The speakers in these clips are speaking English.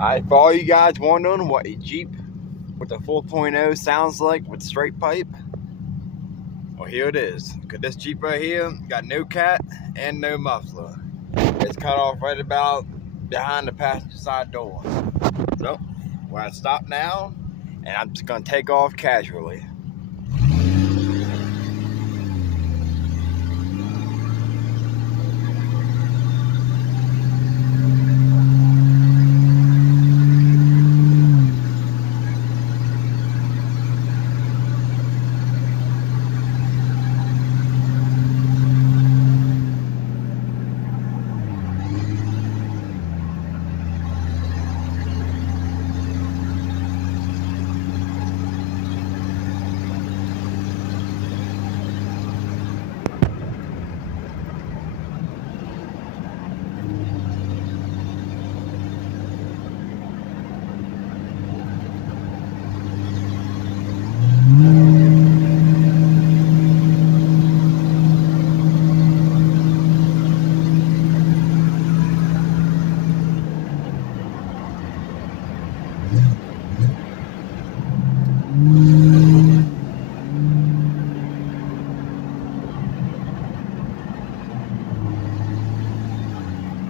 Alright, for all you guys wondering what a Jeep with the 4.0 sounds like with straight pipe, well, here it is. Because this Jeep right here got no cat and no muffler. It's cut off right about behind the passenger side door. So, we're going to stop now, and I'm just going to take off casually.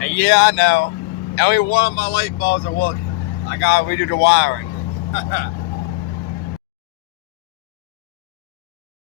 And yeah, I know. Only one of my light bulbs are working. I gotta redo the wiring.